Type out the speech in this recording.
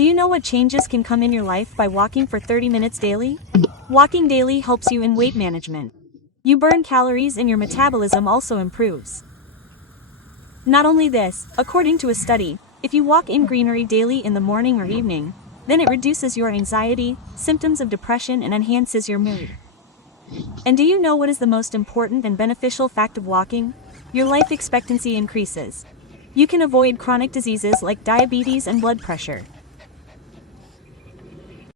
Do you know what changes can come in your life by walking for 30 minutes daily? Walking daily helps you in weight management. You burn calories and your metabolism also improves. Not only this, according to a study, if you walk in greenery daily in the morning or evening, then it reduces your anxiety, symptoms of depression, and enhances your mood. And do you know what is the most important and beneficial fact of walking? Your life expectancy increases. You can avoid chronic diseases like diabetes and blood pressure.